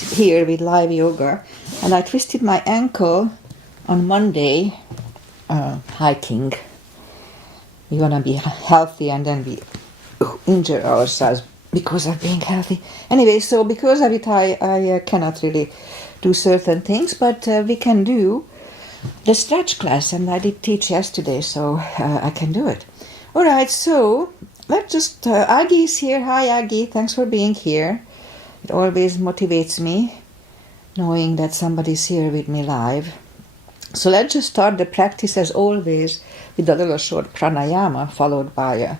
here with live yoga, and I twisted my ankle on Monday hiking. We want to be healthy, and then we injure ourselves because of being healthy. Anyway, so because of it, I cannot really do certain things, but we can do the stretch class, and I did teach yesterday, so I can do it. All right, so let's just, Aggie's here. Hi, Aggie. Thanks for being here. It always motivates me knowing that somebody's here with me live. So let's just start the practice as always with a little short pranayama followed by a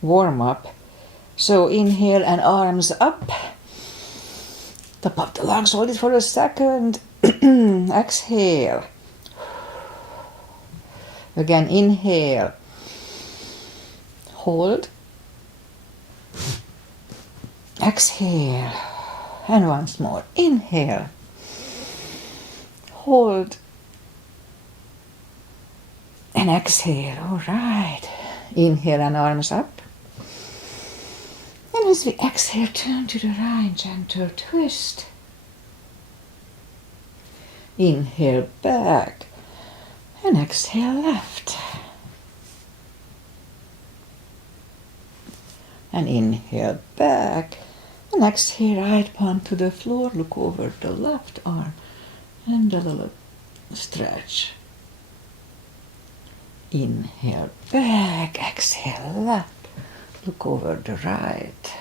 warm-up. So inhale and arms up. Top of the lungs, hold it for a second. Exhale. Again, inhale. Hold. Exhale. And once more. Inhale. Hold. And exhale. All right. Inhale and arms up. And as we exhale, turn to the right, gentle twist. Inhale back. And exhale left. And inhale back. And exhale right palm to the floor. Look over the left arm. And a little stretch. Inhale back. Exhale left. Look over the right.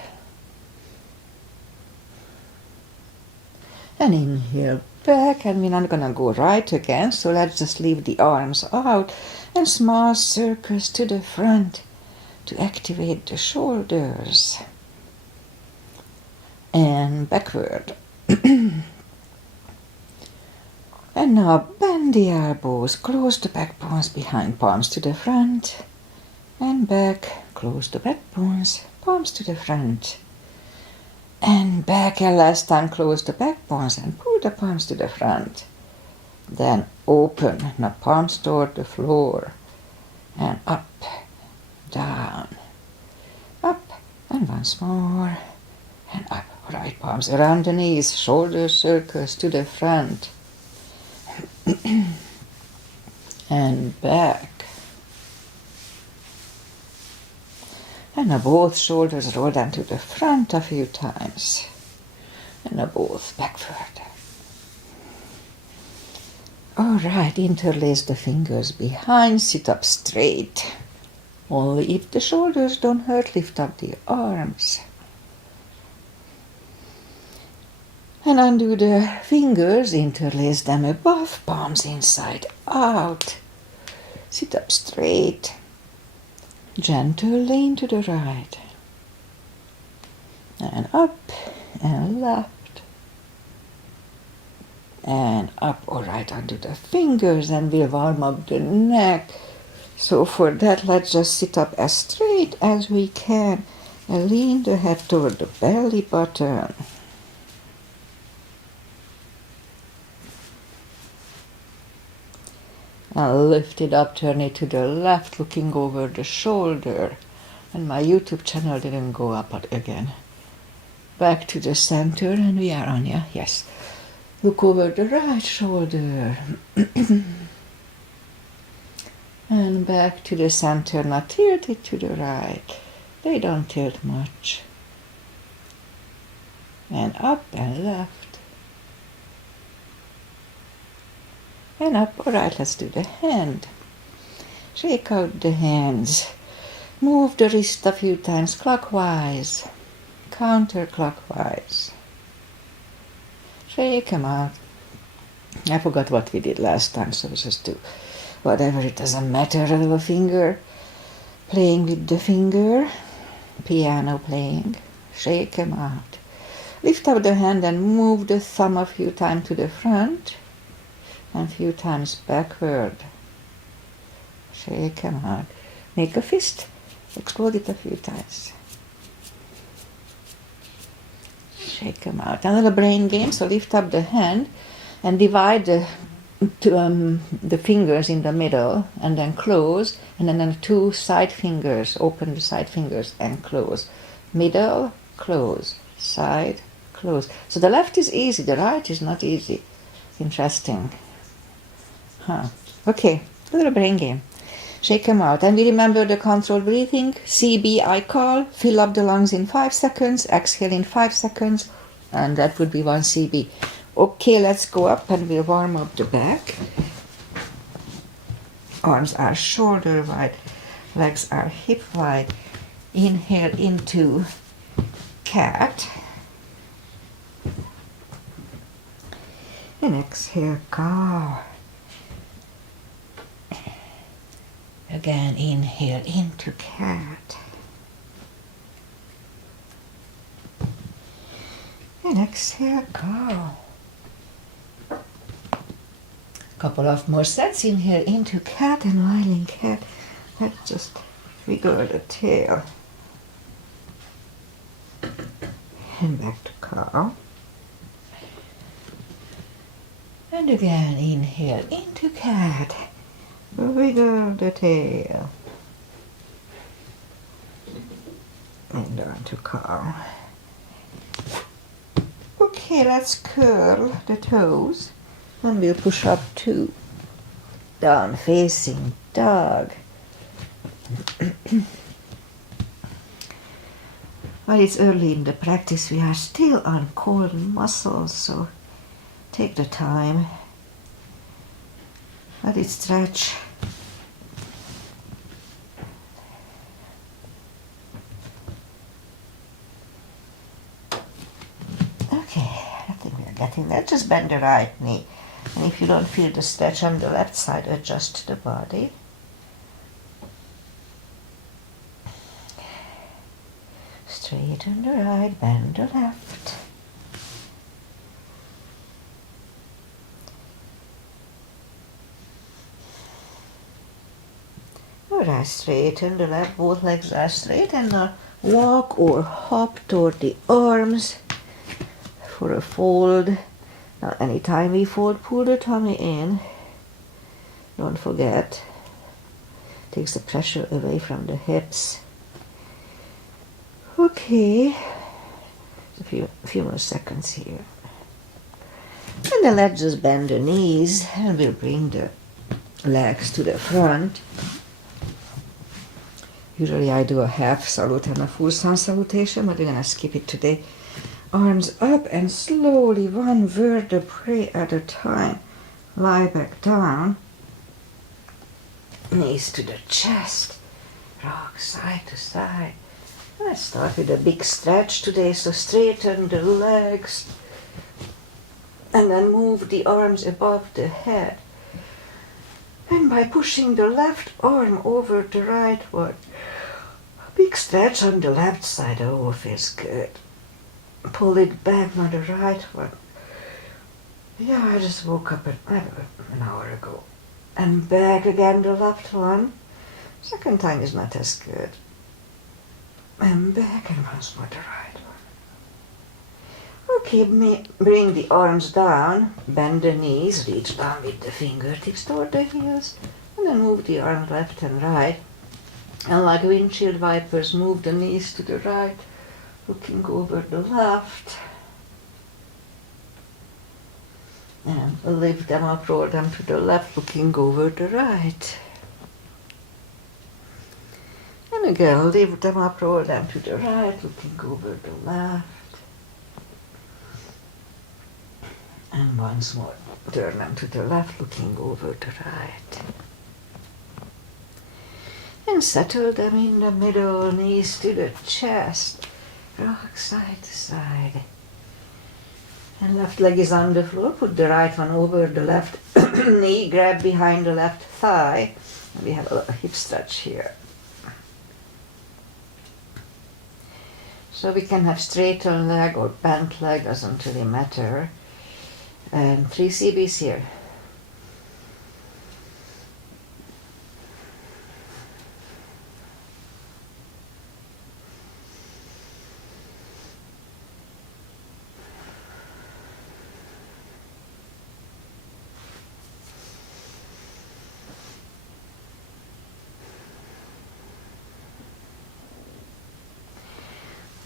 And inhale back, and we're not gonna go right again, so let's just leave the arms out and small circles to the front to activate the shoulders. And backward. And now bend the elbows, close the back bones behind, palms to the front. And back, close the back bones, palms to the front. And back, and last time close the back bones and pull the palms to the front. Then open, now palms toward the floor. And up, down, up, and once more. And up, right palms around the knees, shoulder circles to the front. And back. And now both shoulders roll down to the front a few times. And now both backward. All right, interlace the fingers behind, sit up straight. Only if the shoulders don't hurt, lift up the arms. And undo the fingers, interlace them above, palms inside out. Sit up straight. Gentle lean to the right. And up and left. And up, all right, undo the fingers, and we'll warm up the neck. So for that, let's just sit up as straight as we can and lean the head toward the belly button. And lift it up, turn it to the left, looking over the shoulder. And my YouTube channel didn't go up again. Back to the center, and we are on, yeah? Yes. Look over the right shoulder. And back to the center, now tilt it to the right. They don't tilt much. And up and left. And up, all right, let's do the hand. Shake out the hands. Move the wrist a few times clockwise, counterclockwise. Shake them out. I forgot what we did last time, so just do whatever, it doesn't matter. A little finger, playing with the finger, piano playing. Shake them out. Lift up the hand and move the thumb a few times to the front. And a few times backward. Shake them out. Make a fist. Explode it a few times. Shake them out. A little brain game. So lift up the hand and divide the fingers in the middle, and then close. And then the two side fingers. Open the side fingers and close. Middle, close. Side, close. So the left is easy, the right is not easy. Interesting. Huh. Okay, a little brain game. Shake them out. And we remember the controlled breathing. CB, I call. Fill up the lungs in 5 seconds. Exhale in 5 seconds. And that would be 1 CB. Okay, let's go up and we'll warm up the back. Arms are shoulder wide. Legs are hip wide. Inhale into cat. And exhale, cow. Again, inhale into cat. And exhale, cow. Couple of more sets. Inhale into cat and lying cat. Let's just wiggle the tail. And back to cow. And again, inhale into cat. Wiggle the tail. And down to cow. Okay, let's curl the toes. And we'll push up 2. Down facing dog. Well, it's early in the practice. We are still on cold muscles, so take the time. Let it stretch. Okay, I think we're getting there. Just bend the right knee. And if you don't feel the stretch on the left side, adjust the body. Straighten the right, bend the left. Alright, straighten the left, both legs are straight, and now walk or hop toward the arms for a fold. Now anytime we fold, pull the tummy in. Don't forget. Takes the pressure away from the hips. Okay. A few more seconds here. And then let's just bend the knees and we'll bring the legs to the front. Usually I do a half salute and a full sun salutation, but we're gonna skip it today. Arms up and slowly, one vertebrae at a time. Lie back down. Knees to the chest. Rock side to side. Let's start with a big stretch today, so straighten the legs. And then move the arms above the head. And by pushing the left arm over the right one. Big stretch on the left side. Oh, feels good. Pull it back on the right one. Yeah, I just woke up an hour ago. And back again the left one. Second time is not as good. And back and once more the right one. Okay, bring the arms down, bend the knees, reach down with the fingertips toward the heels, and then move the arms left and right. And like windshield wipers, move the knees to the right, looking over the left. And lift them up, roll them to the left, looking over the right. And again, lift them up, roll them to the right, looking over the left. And once more, turn them to the left, looking over the right. And settle them in the middle, knees to the chest, rock side to side. And left leg is on the floor, put the right one over the left knee, grab behind the left thigh. And we have a hip stretch here. So we can have straightened leg or bent leg, doesn't really matter. And 3 CBs here.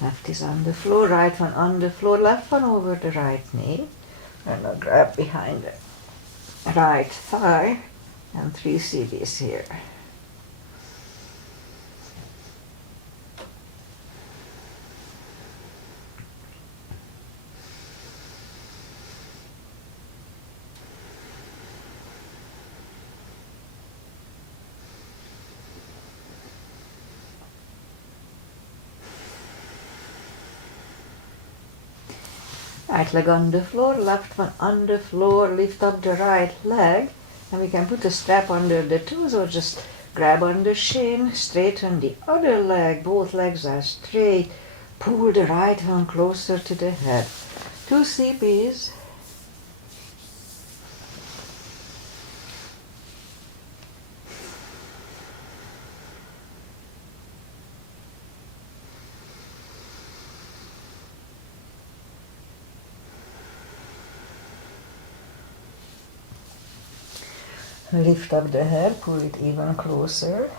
Left is on the floor, right one on the floor, left one over the right knee. And I'll grab behind the right thigh and 3 CBs here. Right leg on the floor, left one on the floor, lift up the right leg, and we can put a strap under the toes or just grab on the shin, straighten the other leg, both legs are straight, pull the right one closer to the head. 2 CBs. Lift up the head, pull it even closer.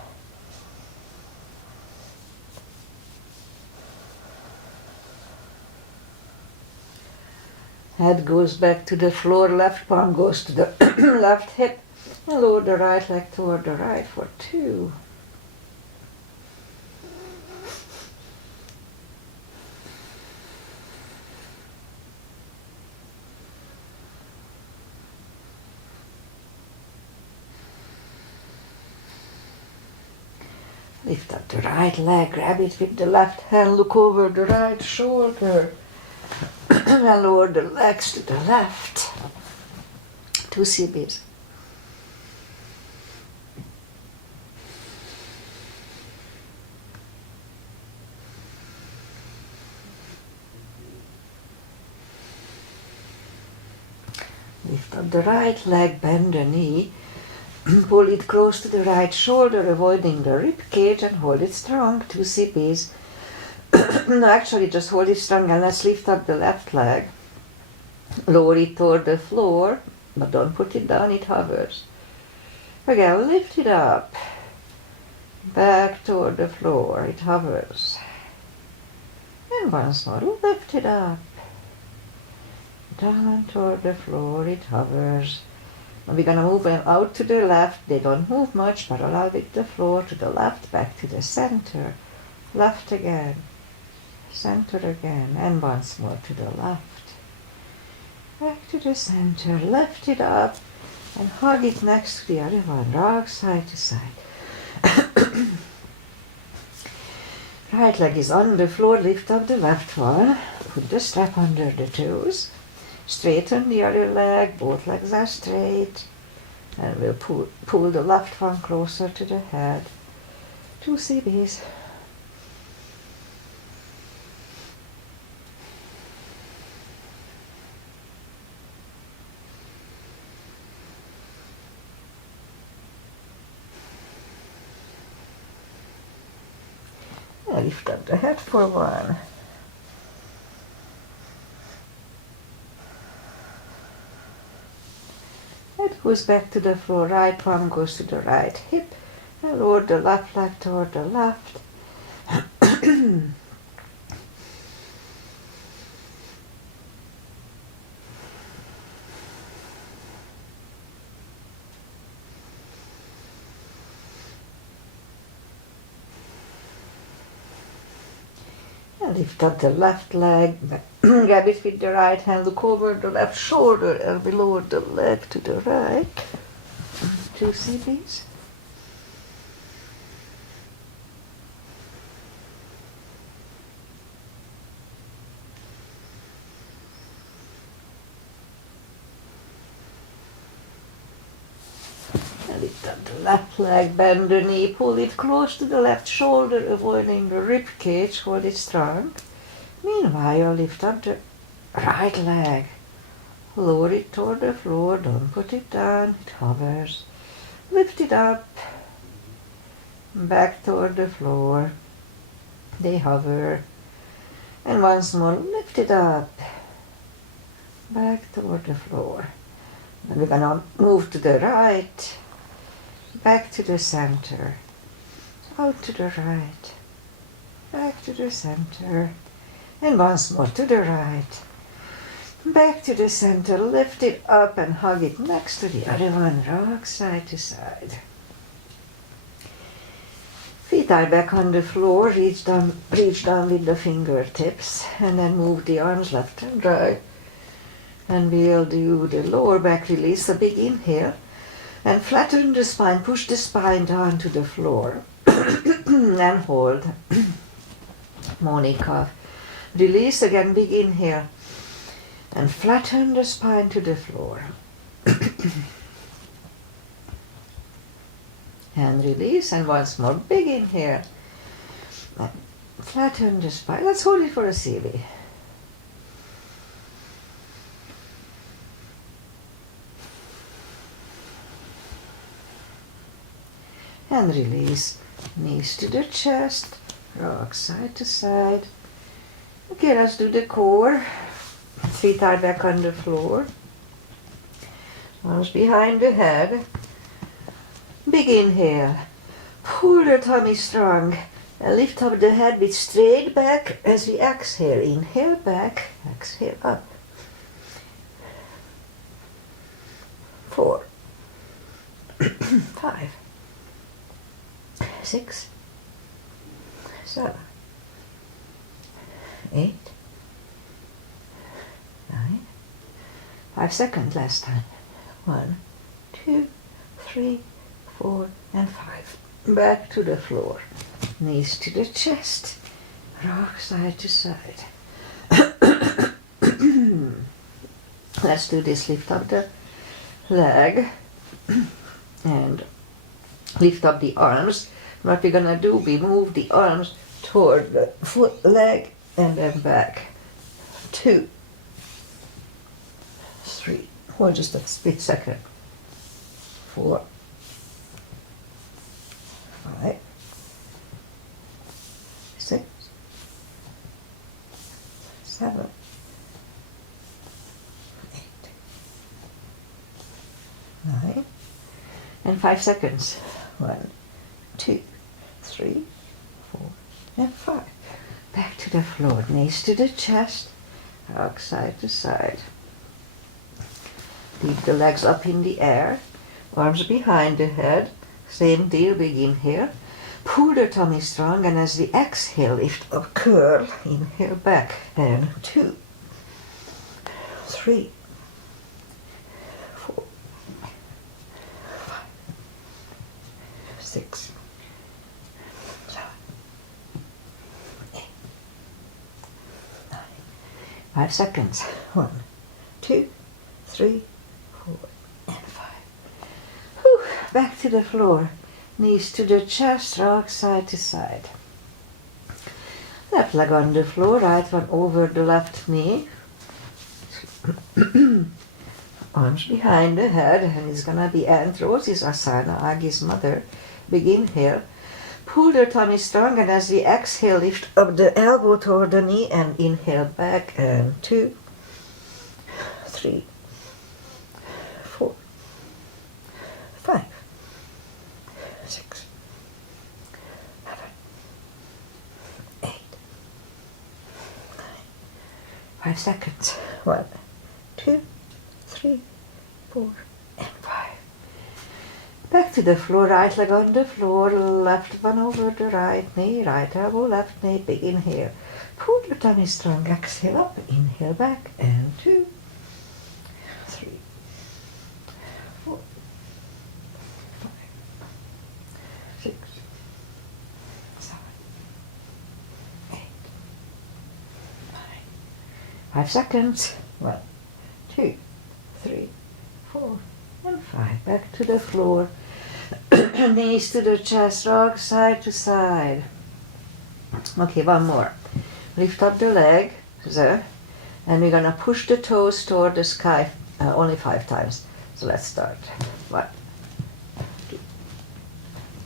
Head goes back to the floor, left palm goes to the left hip, and lower the right leg toward the right for 2. Lift up the right leg, grab it with the left hand, look over the right shoulder, and lower the legs to the left. 2 CBs. Lift up the right leg, bend the knee, pull it close to the right shoulder, avoiding the rib cage, and hold it strong. 2 CBs. No, actually just hold it strong and let's lift up the left leg. Lower it toward the floor, but don't put it down, it hovers. Again, lift it up. Back toward the floor, it hovers. And once more, lift it up. Down toward the floor, it hovers. And we're going to move them out to the left. They don't move much, parallel with the floor, to the left, back to the center. Left again. Center again. And once more to the left. Back to the center. Lift it up. And hug it next to the other one. Rock side to side. Right leg is on the floor. Lift up the left one. Put the strap under the toes. Straighten the other leg, both legs are straight, and we'll pull the left one closer to the head. 2 CBs. And lift up the head for 1. Head goes back to the floor, right palm goes to the right hip, and lower the left leg toward the left. And lift up the left leg, grab it with the right hand, look over the left shoulder, and we lower the leg to the right. 2 CBs. And lift up the left leg, bend the knee, pull it close to the left shoulder, avoiding the rib cage, hold it strong. Meanwhile, lift up the right leg, lower it toward the floor, don't put it down, it hovers. Lift it up, back toward the floor, they hover. And once more, lift it up, back toward the floor. Then we're gonna move to the right, back to the center, out to the right, back to the center, And once more to the right. Back to the center, lift it up and hug it next to the other one, rock side to side. Feet are back on the floor, reach down with the fingertips, and then move the arms left and right. And we'll do the lower back release, a big inhale, and flatten the spine, push the spine down to the floor, and hold. Morning cough. Release again, big inhale, and flatten the spine to the floor. And release, and once more, big inhale. Flatten the spine. Let's hold it for a CV. And release, knees to the chest, rock side to side. Okay, let's do the core. Feet are back on the floor. Arms behind the head. Big inhale. Pull the tummy strong and lift up the head with straight back as we exhale. Inhale back, exhale up. 4, 5, 6, 7, 8, 9. 5 seconds last time. 1, 2, 3, 4, and 5. Back to the floor. Knees to the chest. Rock side to side. Let's do this. Lift up the leg and lift up the arms. What we're gonna do, we move the arms toward the foot, leg, and then back. 2, 3. Hold just a split second. 4, 5, 6, 7, 8, 9, and 5 seconds. 1, 2, 3, 4, and 5. Back to the floor, knees to the chest, rock side to side. Leave the legs up in the air, arms behind the head. Same deal, big inhale. Pull the tummy strong, and as we exhale, lift up, curl. Inhale back, and 2, 3, 4, 5, 6, 7, 8, 9. 5 seconds. 1, 2, 3, 4, and 5. Whew. Back to the floor. Knees to the chest, rock side to side. Left leg on the floor, right one over the left knee. Arms behind the head, and it's gonna be Androsis Asana, Agi's mother. Big inhale. Pull the tummy strong, and as we exhale, lift up the elbow toward the knee and inhale back. And 2, 3, 4, 5, 6, 7, 8, 9. 5 seconds. 1, 2, 3, 4, and 5. Back to the floor, right leg on the floor, left one over the right knee, right elbow, left knee, big inhale. Pull the tummy strong, exhale up, inhale back, and 2, 3, 4, 5, 6, 7, 8, 9. 5 seconds. 1, 2, 3, 4, and 5. Back to the floor. Knees to the chest, rock side to side. Okay, one more. Lift up the leg, there, and we're gonna push the toes toward the sky only 5 times. So let's start. 1, 2,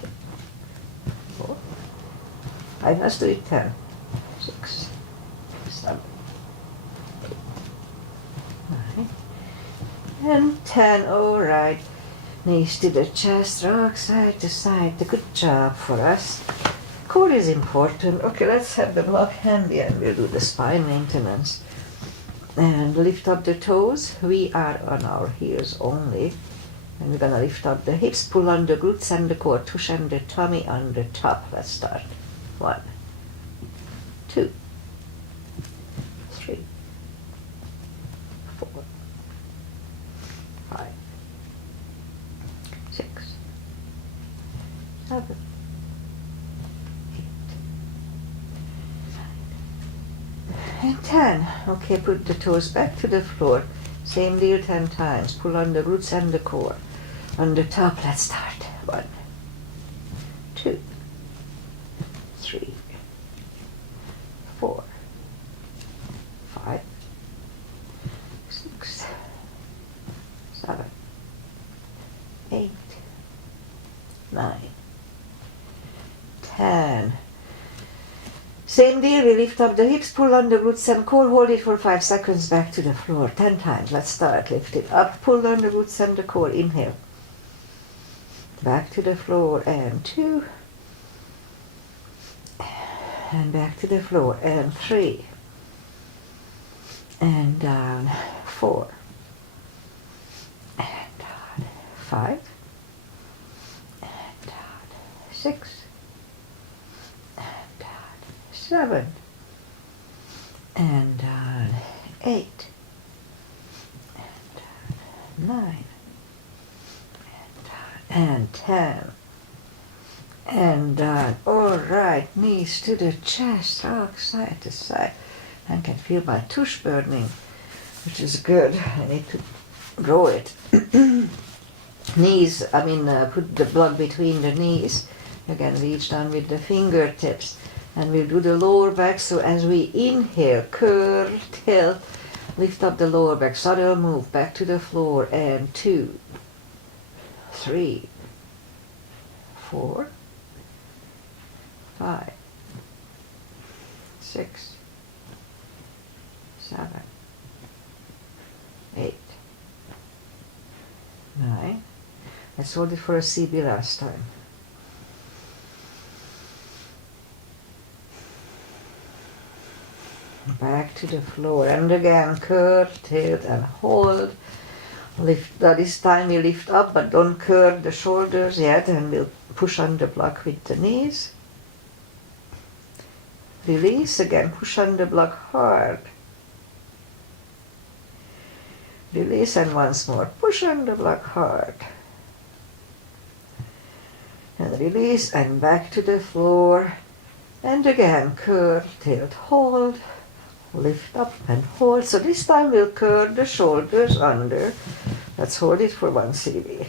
3, 4, 5. Let's do it 10, 6, 7, 8, 9, and 10. All right. Knees to the chest, rock side to side. Good job for us. Core is important. Okay, let's have the block handy and we'll do the spine maintenance. And lift up the toes. We are on our heels only. And we're gonna lift up the hips, pull on the glutes and the core, tush and the tummy on the top. Let's start. 1, 2, 3, 4, 5, 6, 7, 8, 9, and 10. Okay, put the toes back to the floor. Same deal 10 times. Pull on the glutes and the core. On the top, let's start. 1, 2, 3, 4, 5, 6, 7, 8, 9, 10. Same deal, we lift up the hips, pull on the glutes and core, hold it for 5 seconds, back to the floor. 10 times. Let's start. Lift it up, pull on the glutes and the core. Inhale. Back to the floor, and 2. And back to the floor, and 3. And down, 4. And down, 5. And down, 6. And down, 7. And down, 8. And down, 9. And 10. And down. All right, knees to the chest, rock side to side. I can feel my tush burning, which is good. I need to grow it. Knees, put the block between the knees. Again, reach down with the fingertips. And we'll do the lower back. So as we inhale, curl, tilt, lift up the lower back, subtle move, back to the floor, and 2, 3, 4, 5, 6, 7, 8, 9. Let's hold it for a CB last time. Back to the floor, and again, curl, tilt, and hold. Lift. This time we lift up, but don't curl the shoulders yet, and we'll push on the block with the knees. Release again, push on the block hard. Release, and once more, push on the block hard. And release, and back to the floor. And again, curl, tilt, hold. Lift up and hold. So this time we'll curl the shoulders under. Let's hold it for 1 CV.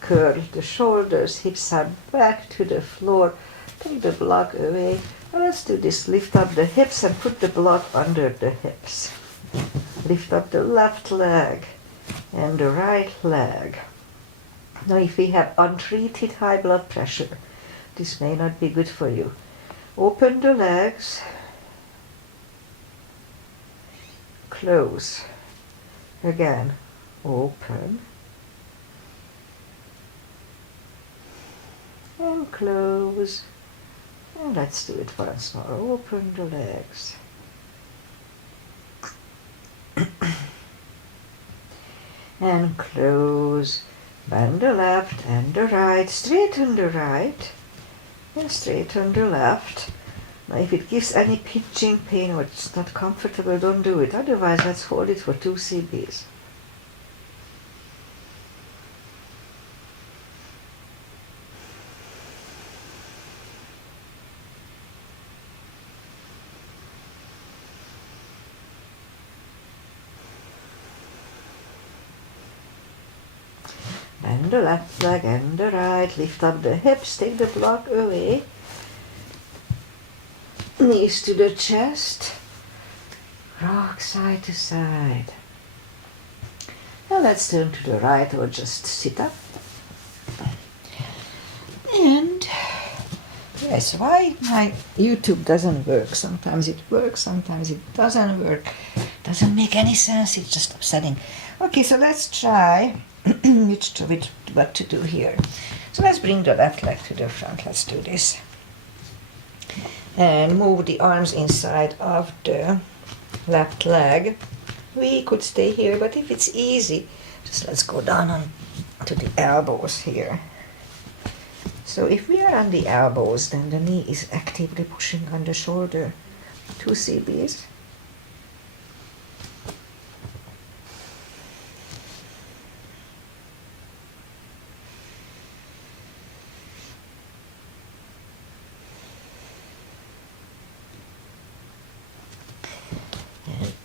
Curl the shoulders, hips are back to the floor. Take the block away. Now let's do this. Lift up the hips and put the block under the hips. Lift up the left leg and the right leg. Now if we have untreated high blood pressure, this may not be good for you. Open the legs, close, again, open, and close, and let's do it once more. Open the legs, and close. Bend the left and the right, straighten the right and straighten the left. Now if it gives any pinching pain or it's not comfortable, don't do it. Otherwise, let's hold it for 2 CBs. Bend the left leg and the right, lift up the hips, take the block away. Knees to the chest, rock side to side. Now let's turn to the right or just sit up. And yes, why my YouTube doesn't work. Sometimes it works, sometimes it doesn't work. Doesn't make any sense, it's just upsetting. Okay, so let's try what to do here. So let's bring the left leg to the front, let's do this. And move the arms inside of the left leg. We could stay here, but if it's easy, just let's go down on to the elbows here. So if we are on the elbows, then the knee is actively pushing on the shoulder. 2 CBs.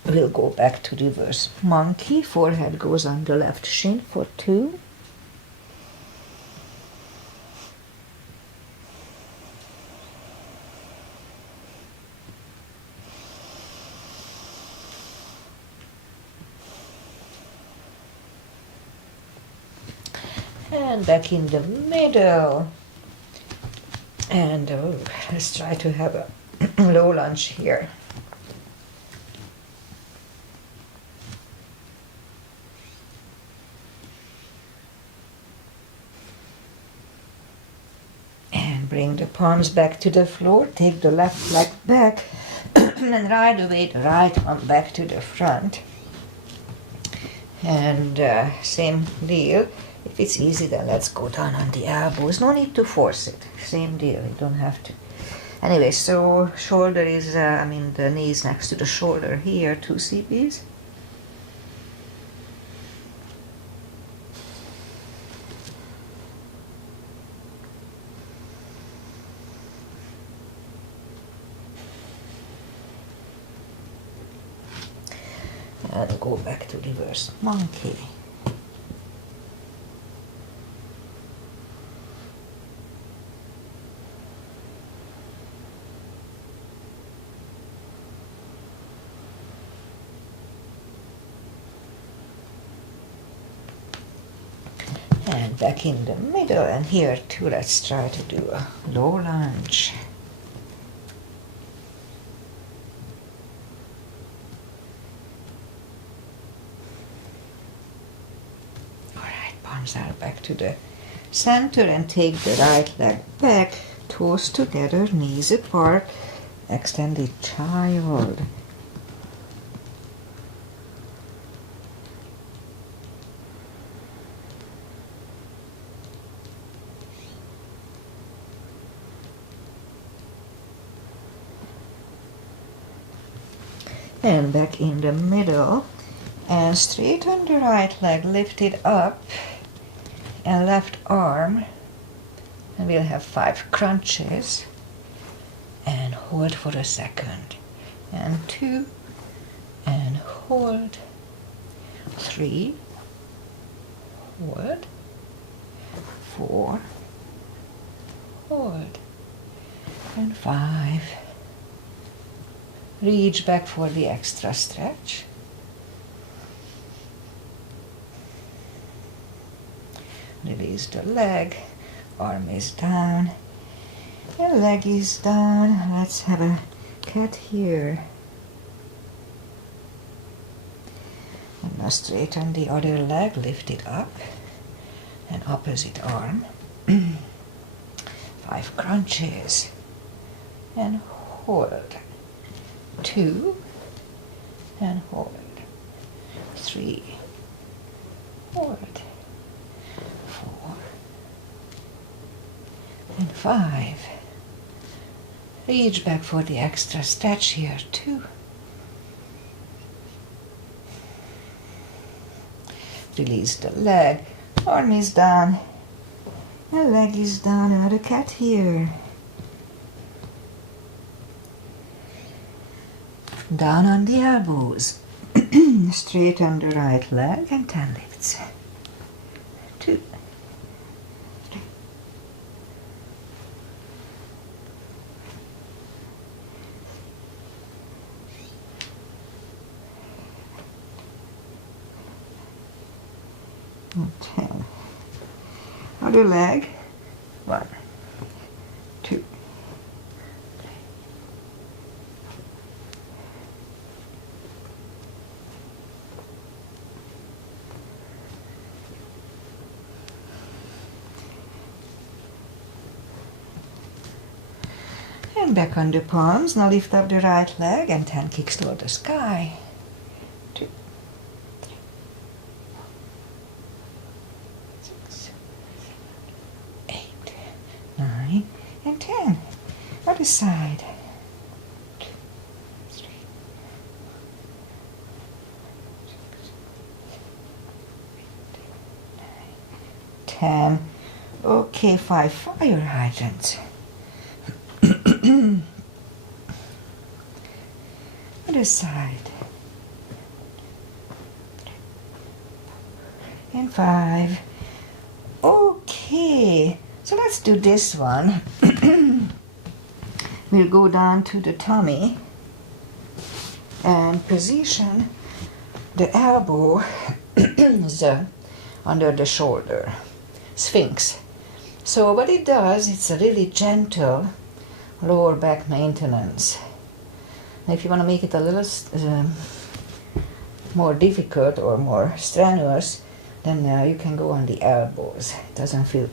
We'll go back to reverse monkey. Forehead goes on the left shin for 2. And back in the middle. And let's try to have a low lunge here. Bring the palms back to the floor, take the left leg back, and right away the right arm back to the front. And same deal. If it's easy, then let's go down on the elbows. No need to force it. Same deal, you don't have to. Anyway, so shoulder is, the knee is next to the shoulder here, 2 CBs. And go back to reverse monkey. And back in the middle, and here too, let's try to do a low lunge. Arms are back to the center and take the right leg back, toes together, knees apart, extended child. And back in the middle, and straighten the right leg, lift it up, and left arm, and we'll have 5 crunches, and hold for a second, and 2, and hold, 3, hold, 4, hold, and 5. Reach back for the extra stretch. Release the leg, arm is down, and leg is down. Let's have a cat here. And now straighten the other leg, lift it up, and opposite arm. 5 crunches, and hold. 2, and hold. 3, hold. 4, and 5. Reach back for the extra stretch here, 2. Release the leg, arm is down, and leg is down, another cat here. Down on the elbows, straighten the right leg and 10 lifts. 2, 3, 10. Other leg, 1, 2, 3, And back on the palms. Now lift up the right leg and 10 kicks toward the sky. 2, 3, 6, 8, 9, and 10. Other side. 2, 3, 10. Okay, 5 fire hydrants. Other side. And 5. Okay, so let's do this one. We'll go down to the tummy and position the elbow under the shoulder. Sphinx. So what it does, it's a really gentle lower back maintenance. And if you want to make it a little more difficult or more strenuous, then you can go on the elbows. It doesn't feel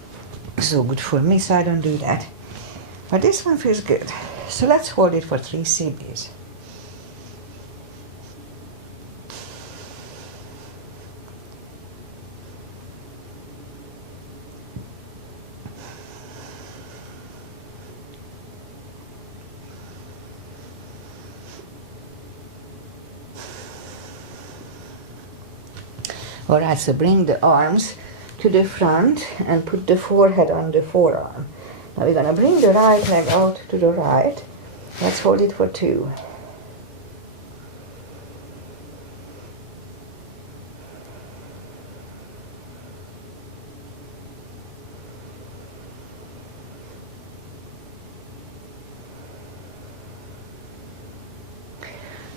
so good for me, so I don't do that. But this one feels good. So let's hold it for 3 CBs. Alright, so bring the arms to the front and put the forehead on the forearm. Now we're going to bring the right leg out to the right. Let's hold it for 2.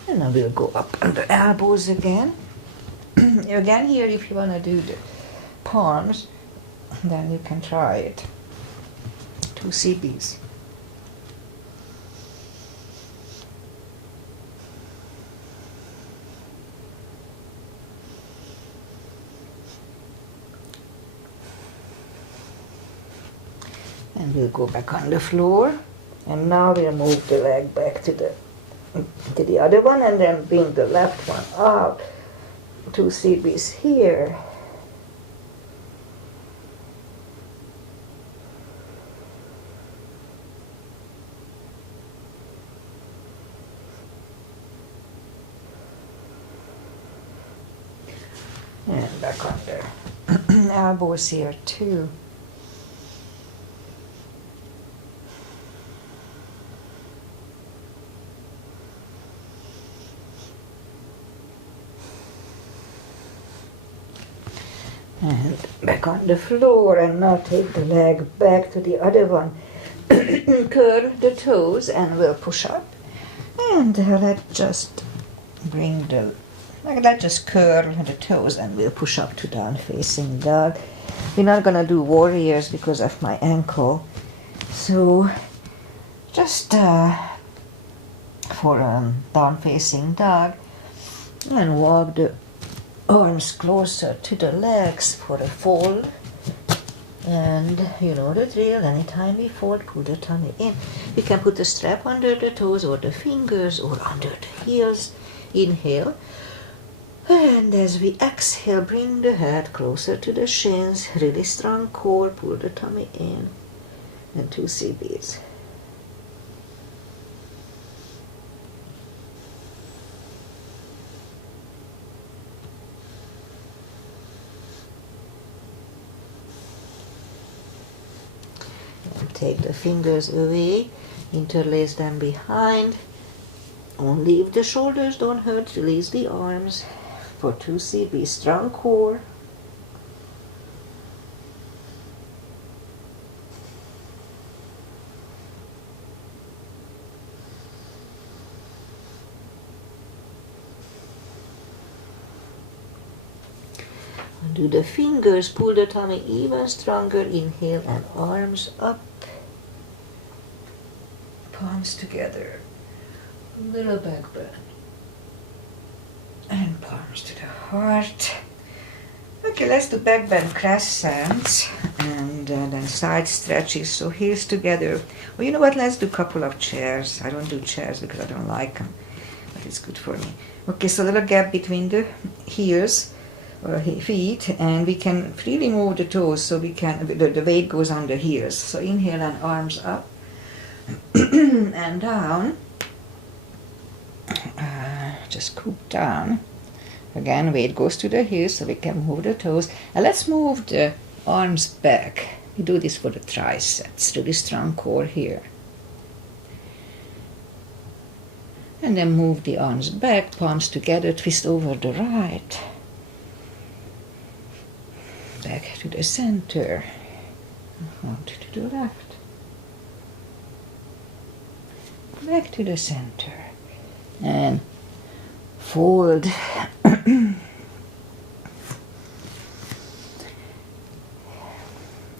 And now we'll go up on the elbows again. Again here, if you want to do the palms, then you can try it. 2 CBs. And we'll go back on the floor. And now we'll move the leg back to the other one, and then bring the left one up. 2 CBs here. And back on the elbows here too. And back on the floor, and now take the leg back to the other one. Curl the toes and we'll push up. And let's just curl the toes and we'll push up to down facing dog. We're not gonna do warriors because of my ankle. So just for down facing dog, and walk the arms closer to the legs for a fold. And you know the drill, anytime we fold, pull the tummy in. You can put the strap under the toes or the fingers or under the heels. Inhale. And as we exhale, bring the head closer to the shins. Really strong core, pull the tummy in. And 2 CBs. Take the fingers away, interlace them behind. Only if the shoulders don't hurt, release the arms. For 2 CB, strong core. Do the fingers, pull the tummy even stronger. Inhale and arms up. Palms together. Little back bend. And palms to the heart. Okay, let's do back bend crescents. And then side stretches. So heels together. Well, you know what? Let's do a couple of chairs. I don't do chairs because I don't like them, but it's good for me. Okay, so a little gap between the heels or feet, and we can freely move the toes so we can, the weight goes on the heels. So inhale and arms up and down. Just scoop down. Again, weight goes to the heels so we can move the toes. And let's move the arms back. We do this for the triceps, really strong core here. And then move the arms back, palms together, twist over the right. Back to the center. Out to the left. Back to the center. And fold.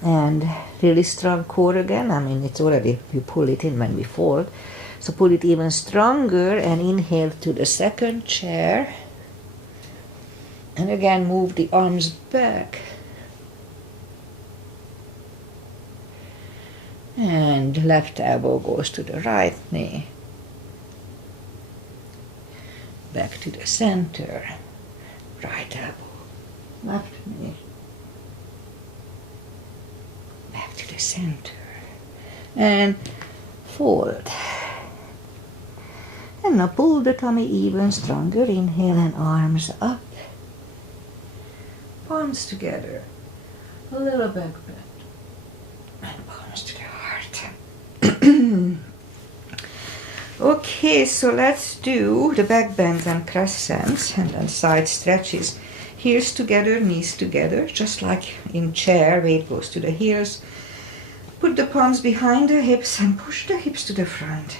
And really strong core again. I mean, it's already, you pull it in when we fold. So pull it even stronger and inhale to the second chair. And again, move the arms back. And left elbow goes to the right knee. Back to the center. Right elbow. Left knee. Back to the center. And fold. And now pull the tummy even stronger. Inhale and arms up. Palms together. A little back bend. And palms to the heart. Okay, so let's do the back bends and crescents and then side stretches. Heels together, knees together, just like in chair, weight goes to the heels. Put the palms behind the hips and push the hips to the front.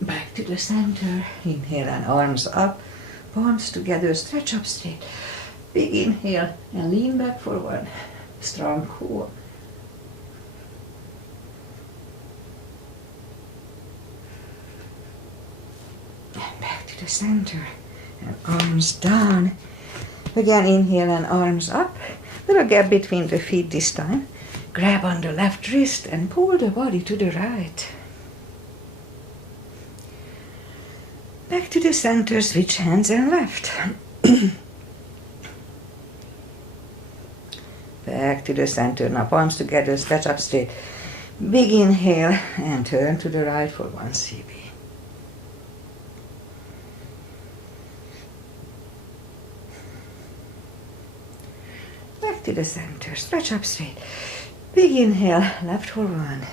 Back to the center. Inhale and arms up. Palms together, stretch up straight. Big inhale and lean back forward. Strong core. And back to the center. And arms down. Again, inhale and arms up. Little gap between the feet this time. Grab on the left wrist and pull the body to the right. Back to the center, switch hands and left. Back to the center. Now palms together, stretch up straight. Big inhale and turn to the right for 1 CB. Back to the center, stretch up straight. Big inhale, left for 1.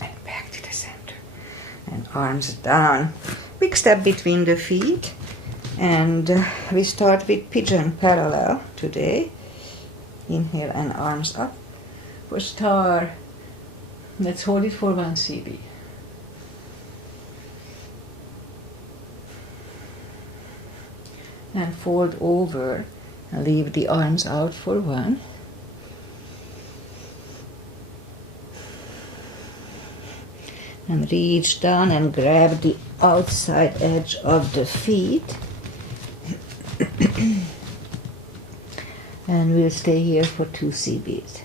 And back to the center. And arms down. Big step between the feet. And we start with pigeon parallel today. Inhale and arms up. For star, let's hold it for 1 CB. And fold over and leave the arms out for 1. And reach down and grab the outside edge of the feet. And we'll stay here for 2 CBs.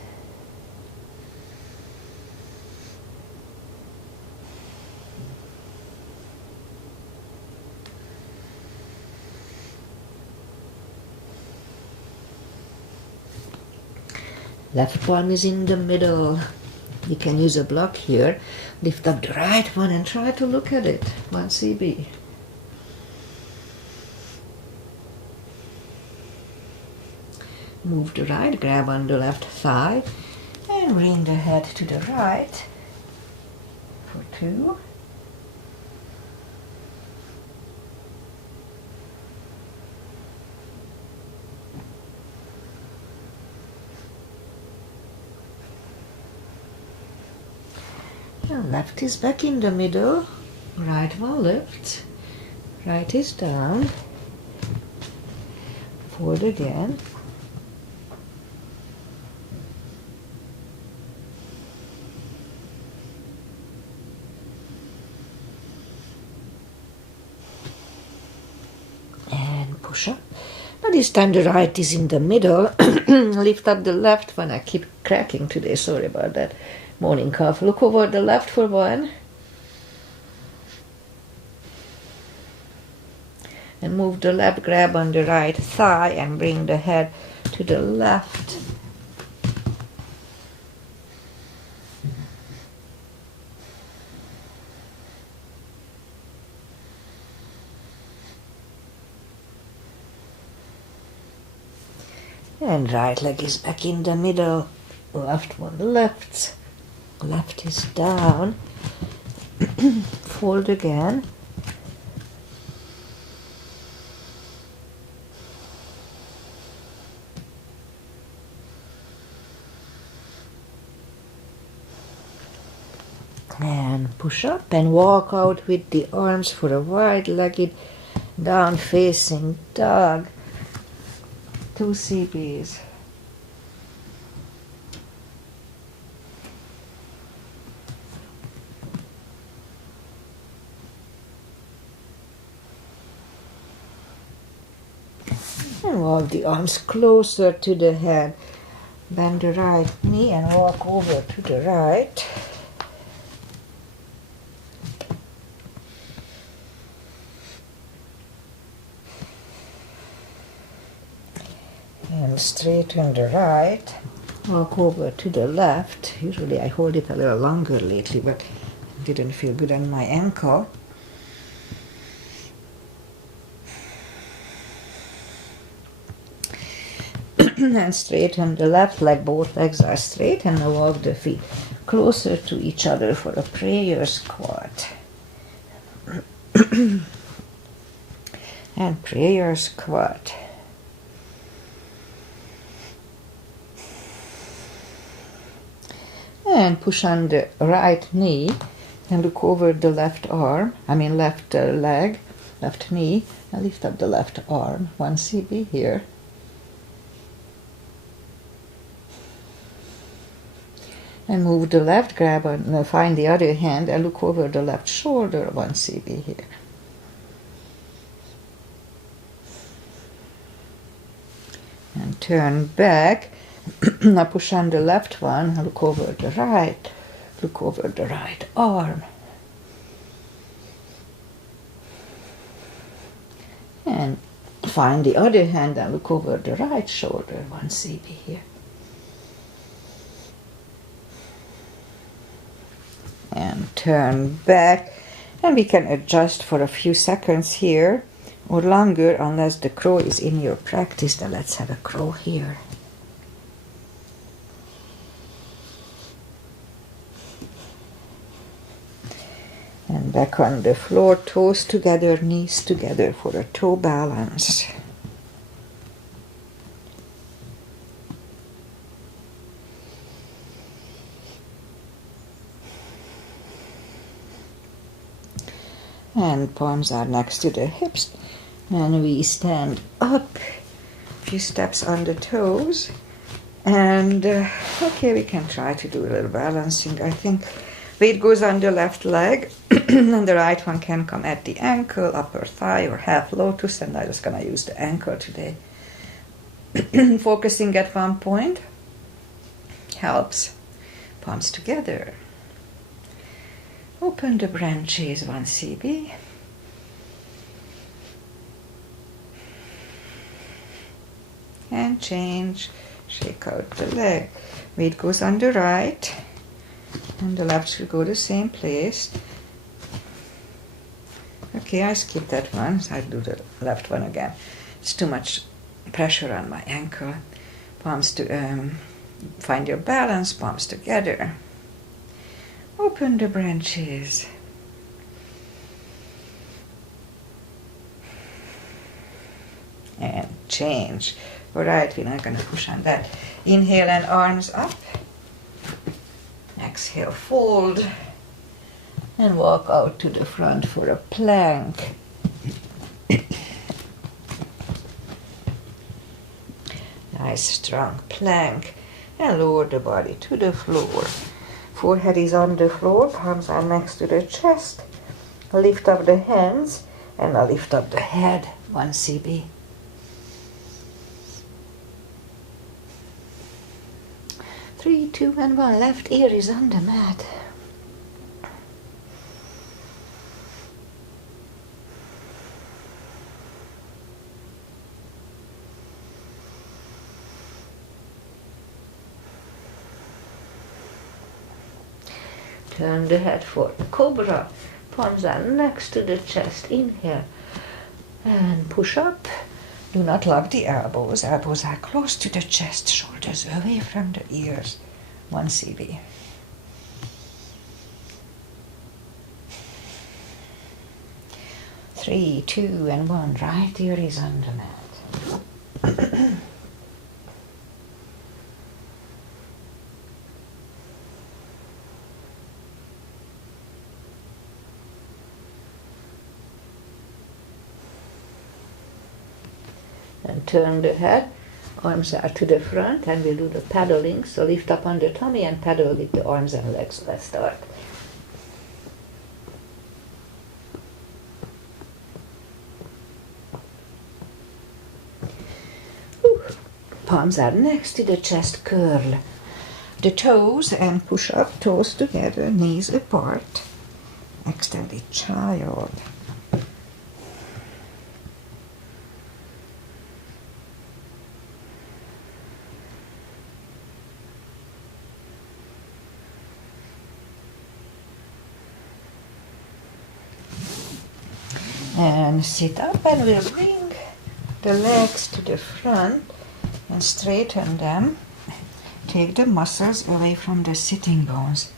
Left palm is in the middle. You can use a block here. Lift up the right one and try to look at it. 1 CB. Move the right, grab on the left thigh and bring the head to the right for 2. Left is back in the middle, right one lifts, right is down, forward again, this time the right is in the middle. Lift up the left one. I keep cracking today, sorry about that. Morning cough. Look over the left for one. And move the left, grab on the right thigh and bring the head to the left. And right leg is back in the middle, left one left is down, fold again. And push up and walk out with the arms for a wide-legged down-facing dog. 2 CBs. And walk the arms closer to the head. Bend the right knee and walk over to the right. And straighten the right, walk over to the left. Usually I hold it a little longer lately, but it didn't feel good on my ankle. And straighten the left leg, both legs are straight, and walk the feet closer to each other for a prayer squat. And prayer squat. And push on the right knee and look over the left arm, left leg, left knee, and lift up the left arm. 1 CB here. And move the left, grab and find the other hand and look over the left shoulder. 1 CB here. And turn back. Now push on the left one, look over the right arm. And find the other hand and look over the right shoulder. 1 CB here. And turn back. And we can adjust for a few seconds here or longer unless the crow is in your practice. Then let's have a crow here. And back on the floor, toes together, knees together for a toe balance. And palms are next to the hips. And we stand up, a few steps on the toes. And okay, we can try to do a little balancing, I think. Weight goes on the left leg, and the right one can come at the ankle, upper thigh, or half lotus, and I'm just going to use the ankle today. Focusing at one point helps. Palms together. Open the branches, 1 CB. And change, shake out the leg. Weight goes on the right. And the left should go the same place. Okay, I skipped that one, so I'll do the left one again. It's too much pressure on my ankle. Palms to find your balance, palms together. Open the branches. And change. All right, we're not going to push on that. Inhale and arms up. Exhale, fold, and walk out to the front for a plank. Nice strong plank, and lower the body to the floor. Forehead is on the floor, palms are next to the chest. Lift up the hands, and now lift up the head, 1 CB. 3, 2, and 1. Left ear is on the mat. Turn the head for cobra. Palms are next to the chest. Inhale and push up. Do not lock the elbows. Elbows are close to the chest, shoulders away from the ears. 1 CB. Three, 2, and 1. Right ear is on the mat. And turn the head, arms are to the front, and we'll do the paddling. So lift up on the tummy and paddle with the arms and legs. Let's start. Palms are next to the chest, curl the toes and push up, toes together, knees apart. Extended child. And sit up, and we'll bring the legs to the front and straighten them. Take the muscles away from the sitting bones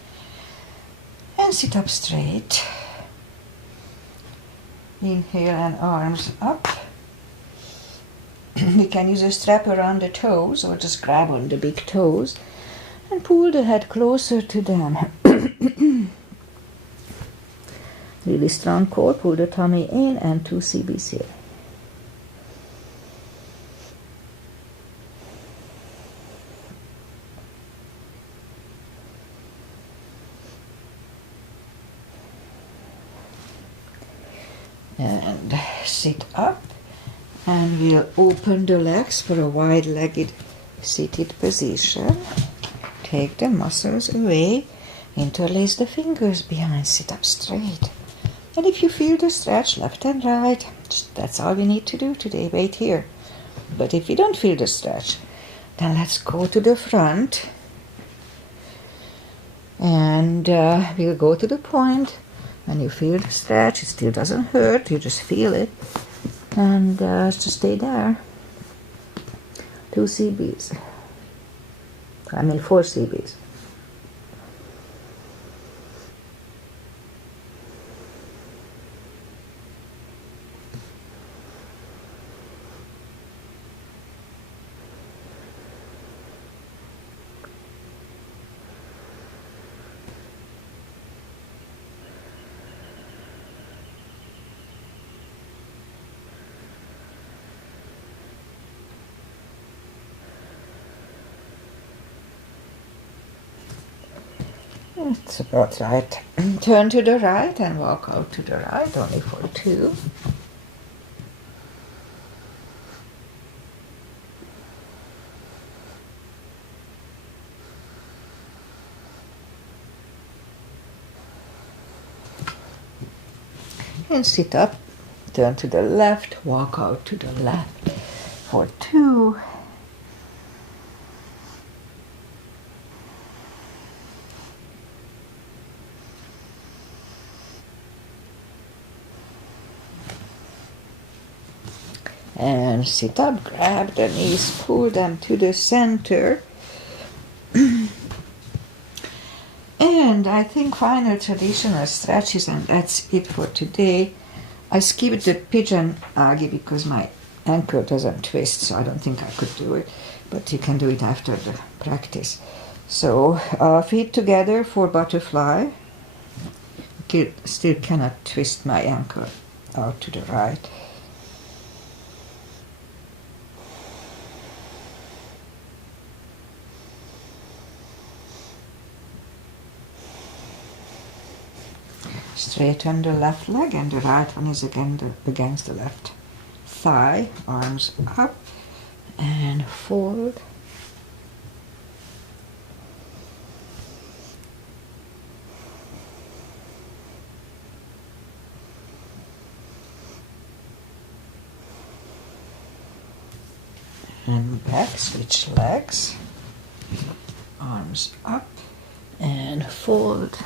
and sit up straight. Inhale and arms up. We can use a strap around the toes or just grab on the big toes and pull the head closer to them. Really strong core, pull the tummy in and 2 CBs here. And sit up, and we'll open the legs for a wide-legged seated position. Take the muscles away, interlace the fingers behind, sit up straight. And if you feel the stretch left and right, that's all we need to do today, wait here. But if you don't feel the stretch, then let's go to the front. And we'll go to the point. When you feel the stretch, it still doesn't hurt, you just feel it. And just stay there. 2 CBs. 4 CBs. That's about right. Turn to the right and walk out to the right, only for 2. And sit up, turn to the left, walk out to the left for 2. And sit up, grab the knees, pull them to the center. And I think final traditional stretches, and that's it for today. I skipped the pigeon agi because my ankle doesn't twist, so I don't think I could do it. But you can do it after the practice. So feet together for butterfly. Still cannot twist my ankle out to the right. Straighten the left leg, and the right one is against the left thigh. Arms up and forward. and back, switch legs, arms up and fold.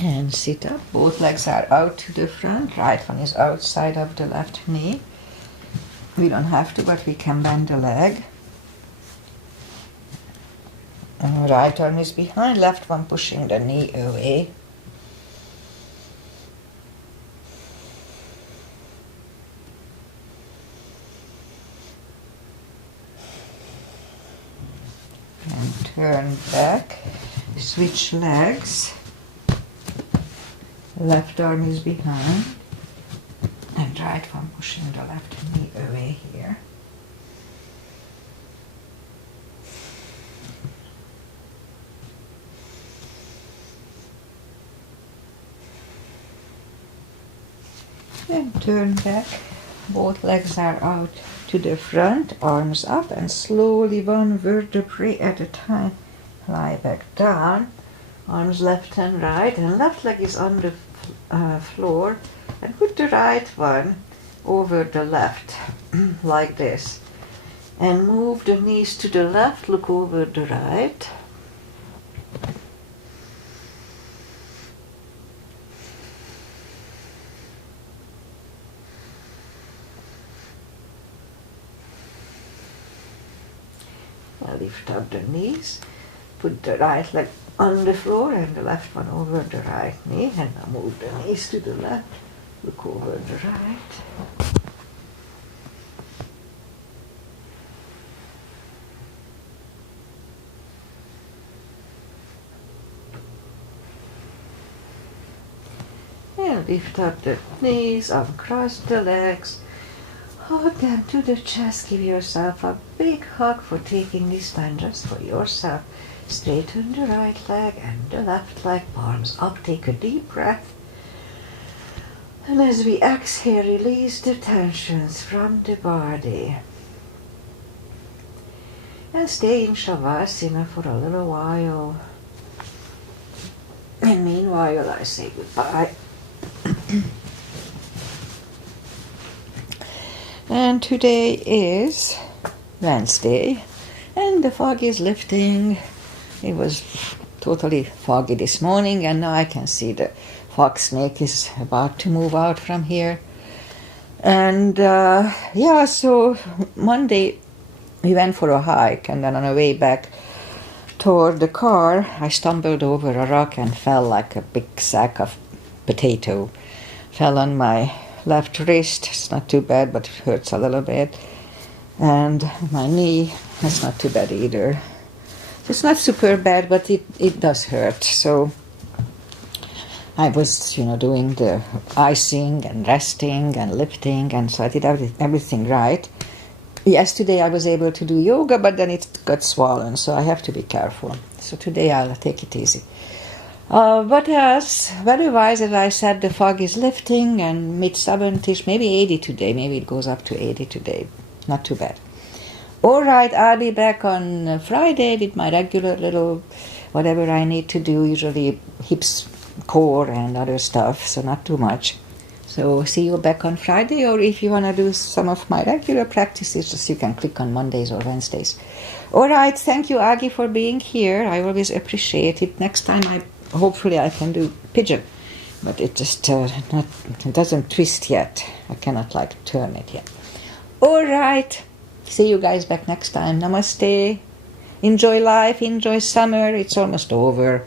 And sit up, both legs are out to the front, right one is outside of the left knee. We don't have to, but we can bend the leg. And right arm is behind, left one pushing the knee away. And turn back, switch legs. Left arm is behind, and right one pushing the left knee away here. Then turn back, both legs are out to the front, arms up, and slowly one vertebrae at a time lie back down. Arms left and right, and left leg is on the floor, and put the right one over the left like this, and move the knees to the left, look over the right. Now lift up the knees, put the right leg on the floor and the left one over the right knee, and now move the knees to the left, look over the right. And lift up the knees, uncross the legs, hug them to the chest, give yourself a big hug for taking this time just for yourself. Straighten the right leg and the left leg, palms up, take a deep breath. And as we exhale, release the tensions from the body. And stay in Shavasana for a little while. And meanwhile, I say goodbye. And today is Wednesday, and the fog is lifting. It was totally foggy this morning, and now I can see the fog snake is about to move out from here. And yeah, so Monday we went for a hike, and then on the way back toward the car, I stumbled over a rock and fell like a big sack of potato. Fell on my left wrist. It's not too bad, but it hurts a little bit. And my knee, that's not too bad either. It's not super bad, but it does hurt. So I was, doing the icing and resting and lifting, and so I did everything right. Yesterday I was able to do yoga, but then it got swollen, so I have to be careful. So today I'll take it easy. But else, weather-wise, as I said, the fog is lifting, and mid-70s, maybe 80 today. Maybe it goes up to 80 today. Not too bad. All right, I'll be back on Friday with my regular little whatever I need to do, usually hips, core, and other stuff, so not too much. So see you back on Friday, or if you want to do some of my regular practices, just you can click on Mondays or Wednesdays. All right, thank you, Aggie, for being here. I always appreciate it. Next time, hopefully I can do pigeon, but it just it doesn't twist yet. I cannot turn it yet. All right. See you guys back next time. Namaste. Enjoy life. Enjoy summer. It's almost over.